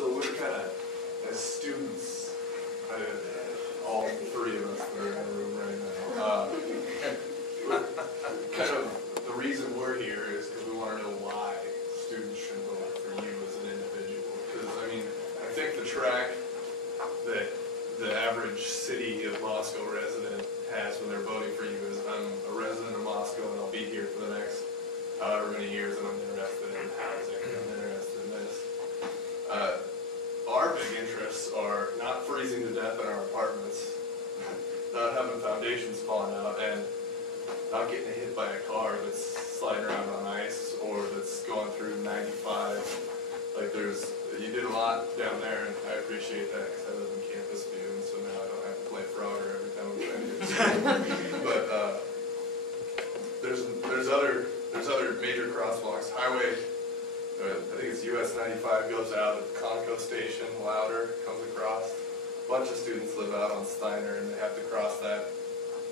So we're kind of, as students, all three of us that are in the room right now, kind of the reason we're here is because we want to know why students should vote for you as an individual. Because, I mean, I think the track that the average city of Moscow resident has when they're voting for you is, I'm a resident of Moscow and I'll be here for the next however many years, and I'm interested in housing, and I'm interested in this. Our big interests are not freezing to death in our apartments, not having foundations falling out, and not getting hit by a car that's sliding around on ice or that's going through 95. Like you did a lot down there, and I appreciate that because I live in Campus View, and so now I don't have to play Frogger every time I'm trying to get school. But there's other major crosswalks. Highway, I think it's US 95 goes out at the Conoco station, Louder comes across. A bunch of students live out on Steiner, and they have to cross that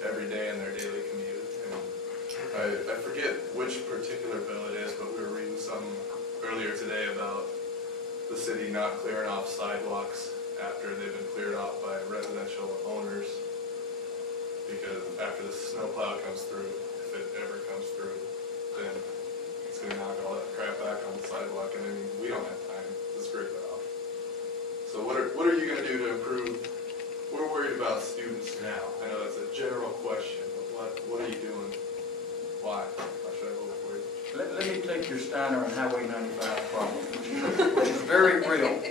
every day in their daily commute. And I forget which particular bill it is, but we were reading some earlier today about the city not clearing off sidewalks after they've been cleared off by residential owners, because after the snowplow comes through, if it ever comes through, then it's going to knock all that crap back on the sidewalk, and I mean, we don't have time to scrape it off. So what are you going to do to improve? We're worried about students now. I know that's a general question, but what are you doing? Why? Why should I vote for you? Let me take your Steiner and Highway 95 problem, which is very real.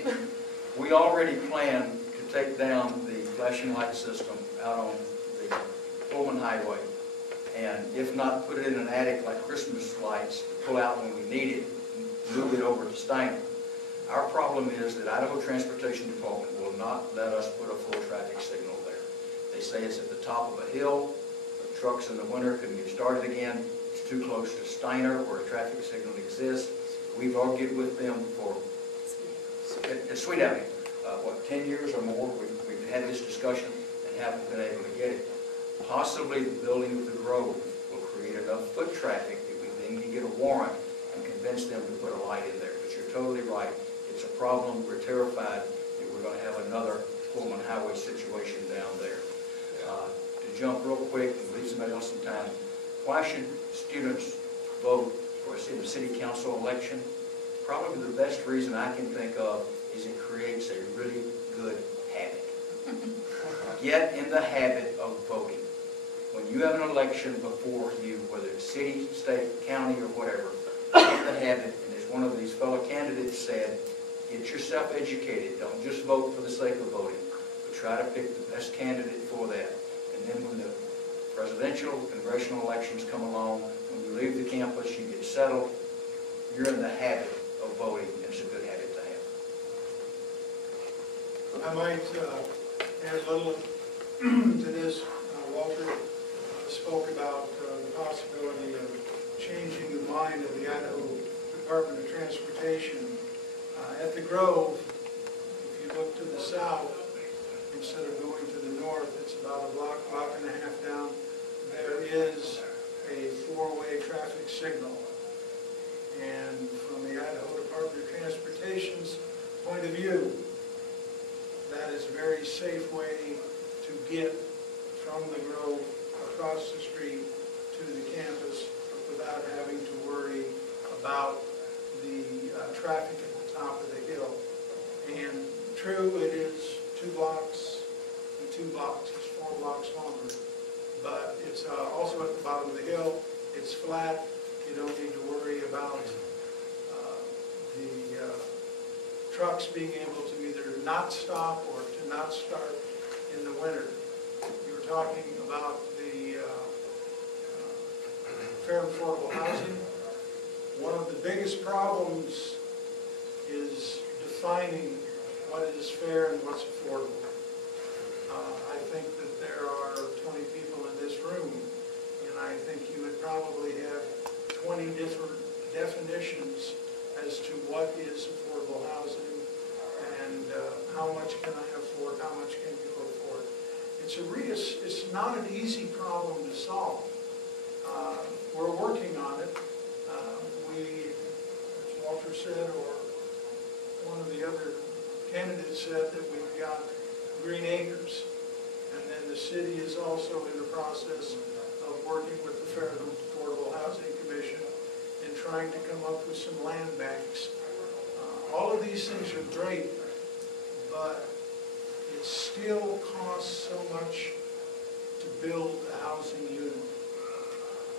We already plan to take down the flashing light system out on the Pullman Highway, and if not, put it in an attic like Christmas lights to pull out when we need it, move it over to Steiner. Our problem is that Idaho Transportation Department will not let us put a full traffic signal there. They say it's at the top of a hill. The trucks in the winter couldn't get started again. It's too close to Steiner where a traffic signal exists. We've argued with them for, at Sweet Avenue, 10 years or more. We've had this discussion and haven't been able to get it. Possibly the building of the Grove will create enough foot traffic that we then can get a warrant and convince them to put a light in there. But you're totally right. It's a problem. We're terrified that we're going to have another Pullman Highway situation down there. To jump real quick and leave somebody else some time, why should students vote for a city council election? Probably the best reason I can think of is it creates a really good habit. Get in the habit of voting. When you have an election before you, whether it's city, state, county, or whatever, get in the habit, and as one of these fellow candidates said, get yourself educated. Don't just vote for the sake of voting, but try to pick the best candidate for that. And then when the presidential, congressional elections come along, when you leave the campus, you get settled, you're in the habit of voting, and it's a good habit to have. I might add a little to this. Walter spoke about the possibility of changing the mind of the Idaho Department of Transportation. At the Grove, if you look to the south, instead of going to the north, it's about a block and a half down, there is a four-way traffic signal. And from the Idaho Department of Transportation's point of view, that is a very safe way to get from the Grove across the street to the campus without having to worry about the traffic at the top of the hill. And true, it is 2 blocks, and 2 blocks is 4 blocks longer, but it's also at the bottom of the hill. It's flat. You don't need to worry about the trucks being able to either not stop or to not start in the winter. You were talking about the fair and affordable housing. One of the biggest problems is defining what is fair and what's affordable. I think that there are 20 people in this room, and I think you would probably have 20 different definitions as to what is affordable housing and how much can I afford, how much can you afford. It's not an easy problem to solve. We're working on it. We, as Walter said, or one of the other candidate set that we've got Green Acres. And then the city is also in the process of working with the Fairfield Affordable Housing Commission and trying to come up with some land banks. All of these things are great, but it still costs so much to build a housing unit.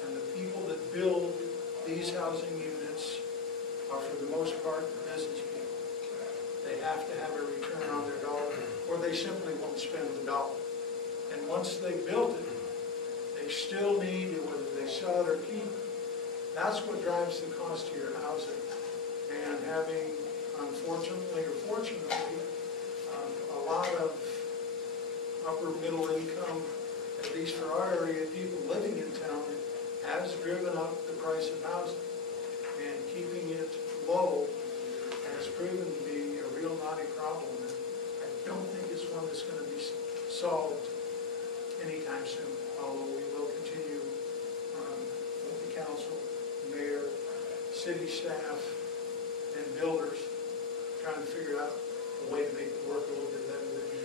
And the people that build these housing units are, for the most part, business people. They have to have a return on their dollar, or they simply won't spend the dollar. And once they built it, they still need, whether they sell it or keep it, that's what drives the cost of your housing. And having, unfortunately or fortunately, a lot of upper middle income, at least for our area, people living in town, has driven up the price of housing. And keeping it low has proven to be a real knotty problem. And I don't think it's one that's going to be solved anytime soon, although we will continue with the council, mayor, city staff, and builders trying to figure out a way to make it work a little bit better than it